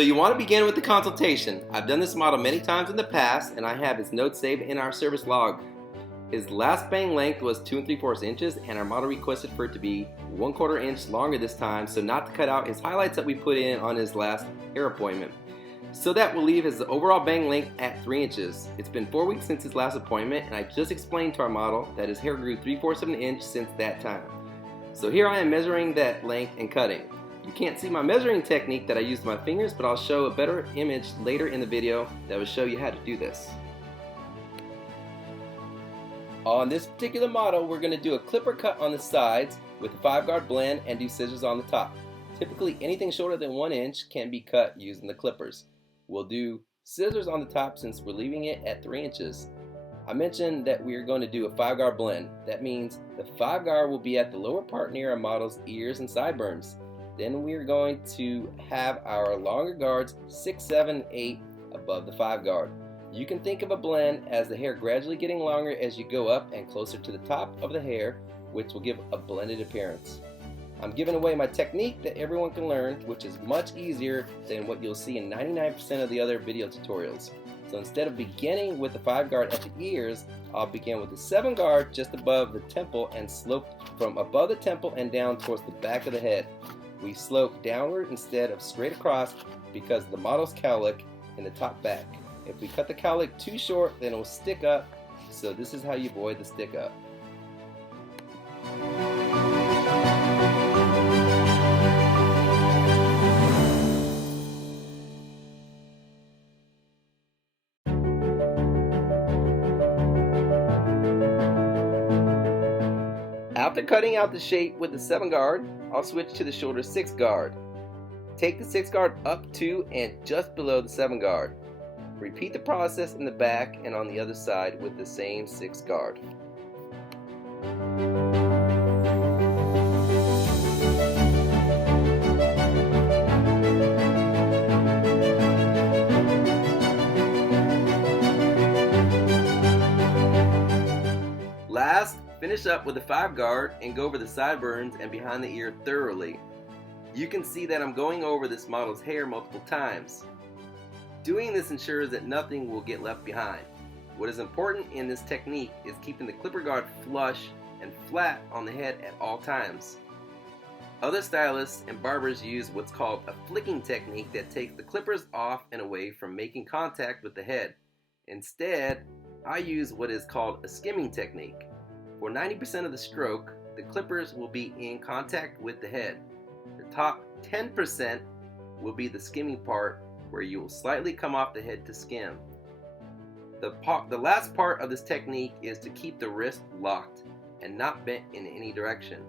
So you want to begin with the consultation. I've done this model many times in the past, and I have his notes saved in our service log. His last bang length was 2 3/4 inches, and our model requested for it to be 1/4 inch longer this time, so not to cut out his highlights that we put in on his last hair appointment. So that will leave his overall bang length at 3 inches. It's been 4 weeks since his last appointment, and I just explained to our model that his hair grew 3/4 of an inch since that time. So here I am measuring that length and cutting. You can't see my measuring technique that I used with my fingers, but I'll show a better image later in the video that will show you how to do this. On this particular model, we're going to do a clipper cut on the sides with a 5-guard blend and do scissors on the top. Typically anything shorter than 1 inch can be cut using the clippers. We'll do scissors on the top since we're leaving it at 3 inches. I mentioned that we're going to do a 5-guard blend. That means the 5-guard will be at the lower part near our model's ears and sideburns. Then we're going to have our longer guards 6, 7, 8 above the 5-guard. You can think of a blend as the hair gradually getting longer as you go up and closer to the top of the hair, which will give a blended appearance. I'm giving away my technique that everyone can learn, which is much easier than what you'll see in 99% of the other video tutorials. So instead of beginning with the 5-guard at the ears, I'll begin with the 7-guard just above the temple and slope from above the temple and down towards the back of the head. We slope downward instead of straight across because of the model's cowlick in the top back. If we cut the cowlick too short, then it will stick up, so this is how you avoid the stick up. After cutting out the shape with the 7-guard, I'll switch to the shorter 6-guard. Take the 6-guard up to and just below the 7-guard. Repeat the process in the back and on the other side with the same 6-guard. Last, finish up with the 5-guard and go over the sideburns and behind the ear thoroughly. You can see that I'm going over this model's hair multiple times. Doing this ensures that nothing will get left behind. What is important in this technique is keeping the clipper guard flush and flat on the head at all times. Other stylists and barbers use what's called a flicking technique that takes the clippers off and away from making contact with the head. Instead, I use what is called a skimming technique. For 90% of the stroke, the clippers will be in contact with the head. The top 10% will be the skimming part, where you will slightly come off the head to skim. The last part of this technique is to keep the wrist locked and not bent in any direction.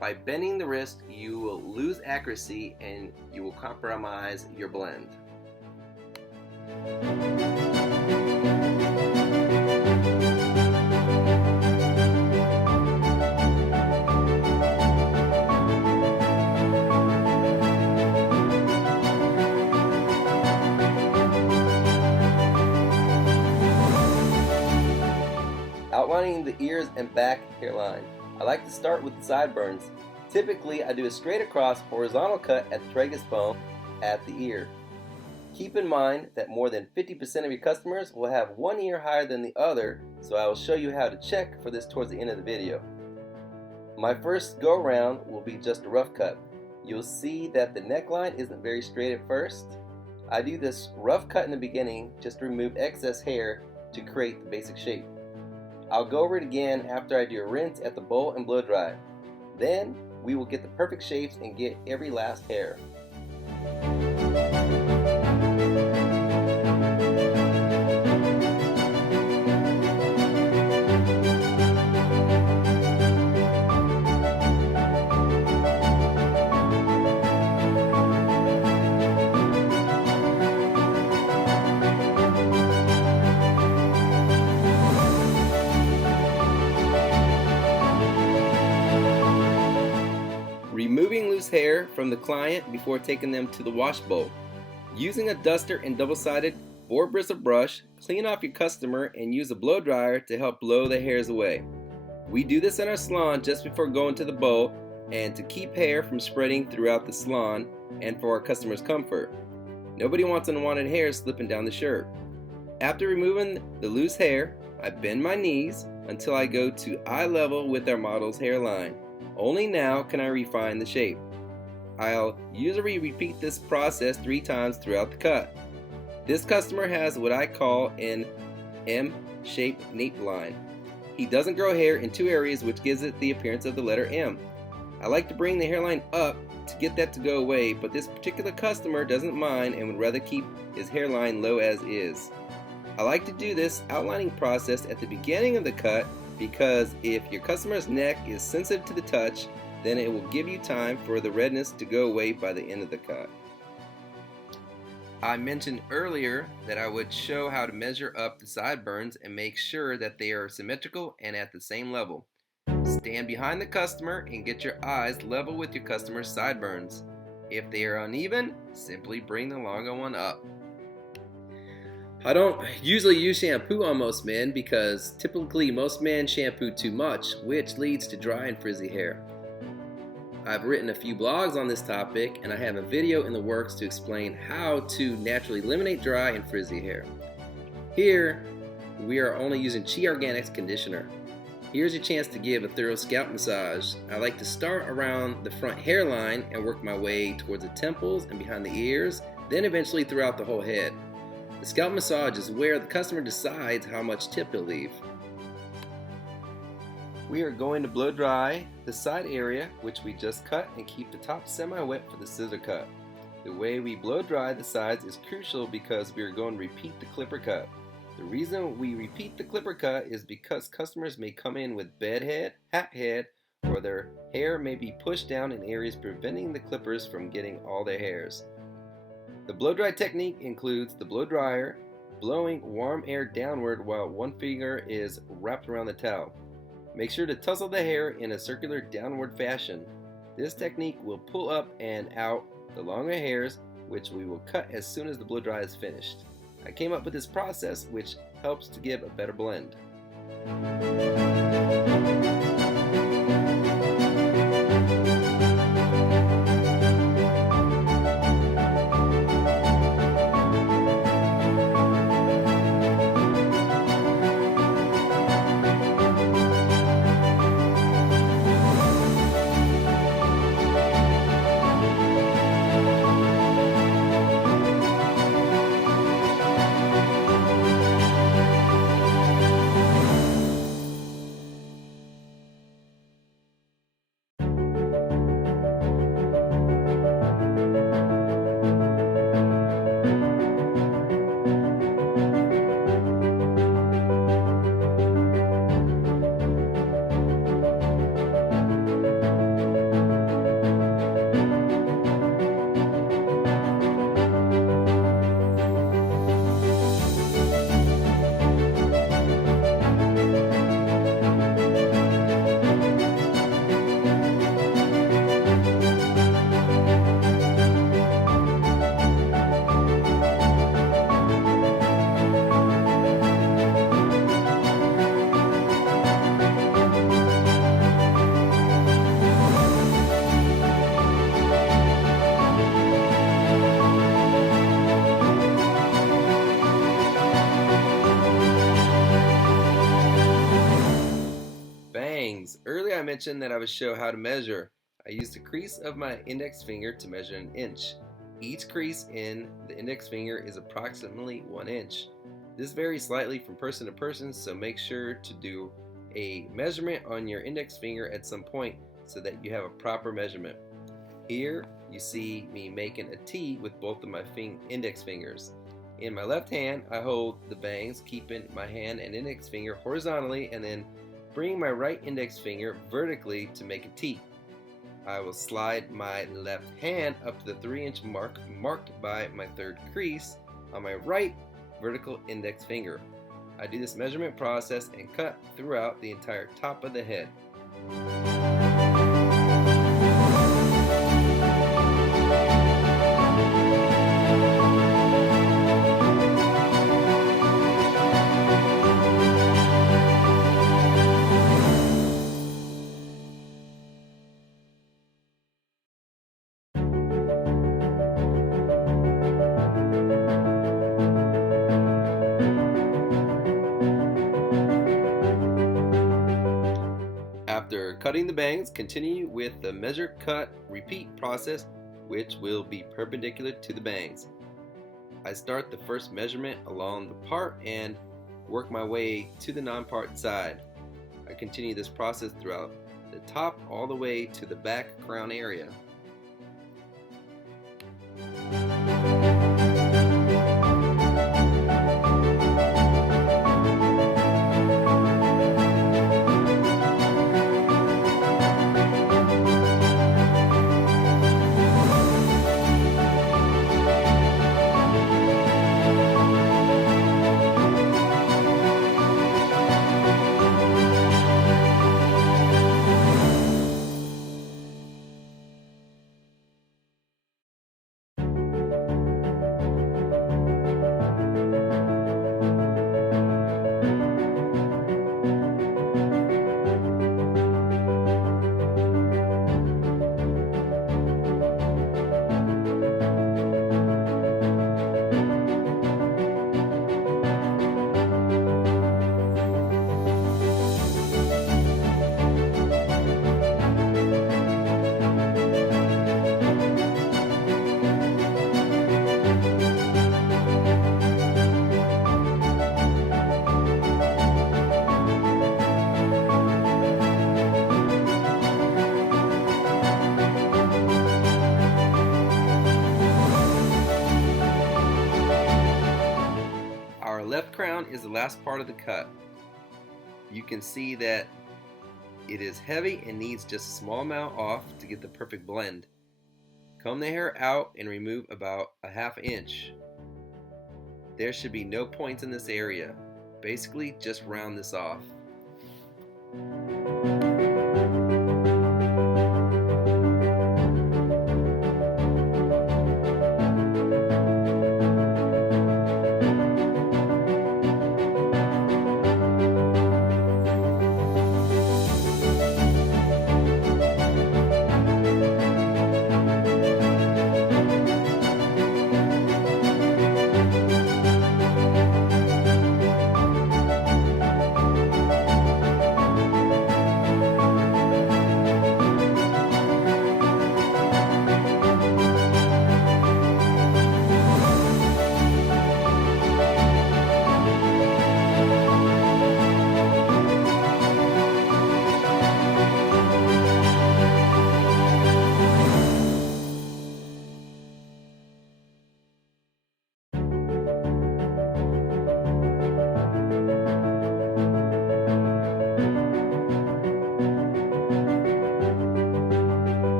By bending the wrist, you will lose accuracy and you will compromise your blend. Outlining the ears and back hairline. I like to start with the sideburns. Typically, I do a straight across horizontal cut at the tragus bone at the ear. Keep in mind that more than 50% of your customers will have one ear higher than the other, so I will show you how to check for this towards the end of the video. My first go around will be just a rough cut. You'll see that the neckline isn't very straight at first. I do this rough cut in the beginning just to remove excess hair to create the basic shape. I'll go over it again after I do a rinse at the bowl and blow dry. Then we will get the perfect shapes and get every last hair. Removing loose hair from the client before taking them to the wash bowl. Using a duster and double-sided 4-bristle brush, clean off your customer and use a blow dryer to help blow the hairs away. We do this in our salon just before going to the bowl and to keep hair from spreading throughout the salon and for our customers' comfort. Nobody wants unwanted hair slipping down the shirt. After removing the loose hair, I bend my knees until I go to eye level with our model's hairline. Only now can I refine the shape. I'll usually repeat this process 3 times throughout the cut. This customer has what I call an M-shaped nape line. He doesn't grow hair in 2 areas, which gives it the appearance of the letter M. I like to bring the hairline up to get that to go away, but this particular customer doesn't mind and would rather keep his hairline low as is. I like to do this outlining process at the beginning of the cut because if your customer's neck is sensitive to the touch, then it will give you time for the redness to go away by the end of the cut. I mentioned earlier that I would show how to measure up the sideburns and make sure that they are symmetrical and at the same level. Stand behind the customer and get your eyes level with your customer's sideburns. If they are uneven, simply bring the longer one up. I don't usually use shampoo on most men because typically most men shampoo too much, which leads to dry and frizzy hair. I've written a few blogs on this topic and I have a video in the works to explain how to naturally eliminate dry and frizzy hair. Here, we are only using Chi Organics conditioner. Here's your chance to give a thorough scalp massage. I like to start around the front hairline and work my way towards the temples and behind the ears, then eventually throughout the whole head. The scalp massage is where the customer decides how much tip he'll leave. We are going to blow dry the side area, which we just cut, and keep the top semi-wet for the scissor cut. The way we blow dry the sides is crucial because we are going to repeat the clipper cut. The reason we repeat the clipper cut is because customers may come in with bed head, hat head, or their hair may be pushed down in areas preventing the clippers from getting all their hairs. The blow dry technique includes the blow dryer, blowing warm air downward while one finger is wrapped around the towel. Make sure to tussle the hair in a circular downward fashion. This technique will pull up and out the longer hairs, which we will cut as soon as the blow dry is finished. I came up with this process which helps to give a better blend. Earlier I mentioned that I would show how to measure. I used the crease of my index finger to measure 1 inch. Each crease in the index finger is approximately 1 inch. This varies slightly from person to person, so make sure to do a measurement on your index finger at some point so that you have a proper measurement. Here you see me making a T with both of my index fingers. In my left hand I hold the bangs, keeping my hand and index finger horizontally, and then bring my right index finger vertically to make a T. I will slide my left hand up to the 3-inch mark marked by my 3rd crease on my right vertical index finger. I do this measurement process and cut throughout the entire top of the head. cutting the bangs, continue with the measure, cut, repeat process, which will be perpendicular to the bangs. I start the first measurement along the part and work my way to the non-part side. I continue this process throughout the top all the way to the back crown area. Our left crown is the last part of the cut. You can see that it is heavy and needs just a small amount off to get the perfect blend. Comb the hair out and remove about a ½ inch. There should be no points in this area. Basically, just round this off.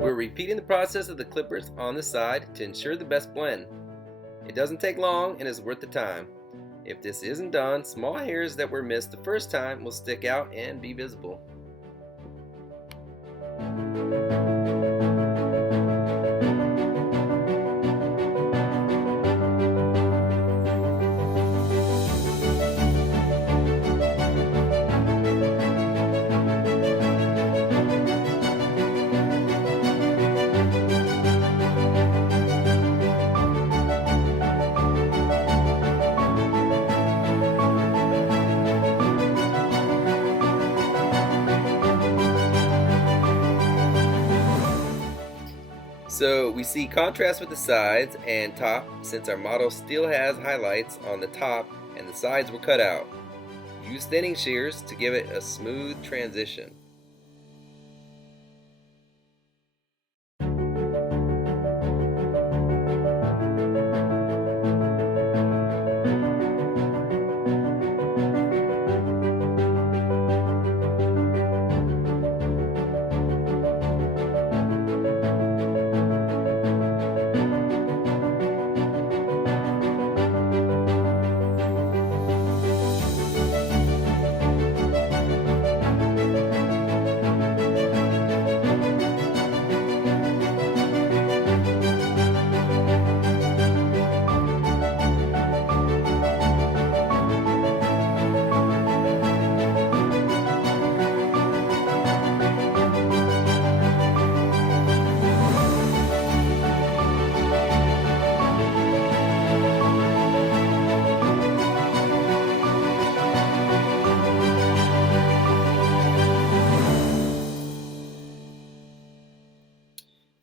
We're repeating the process of the clippers on the side to ensure the best blend. It doesn't take long and is worth the time. If this isn't done, small hairs that were missed the first time will stick out and be visible. So we see contrast with the sides and top since our model still has highlights on the top and the sides were cut out. Use thinning shears to give it a smooth transition.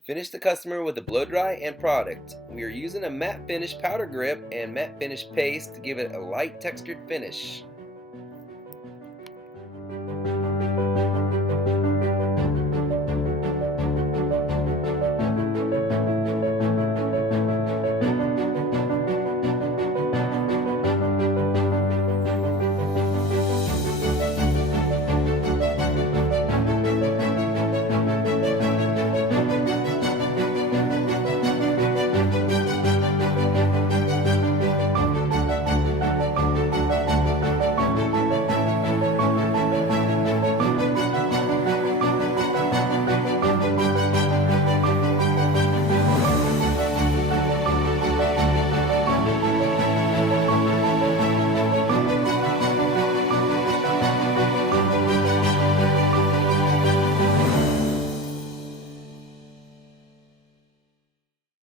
Finish the customer with a blow dry and product. We are using a matte finish powder grip and matte finish paste to give it a light textured finish.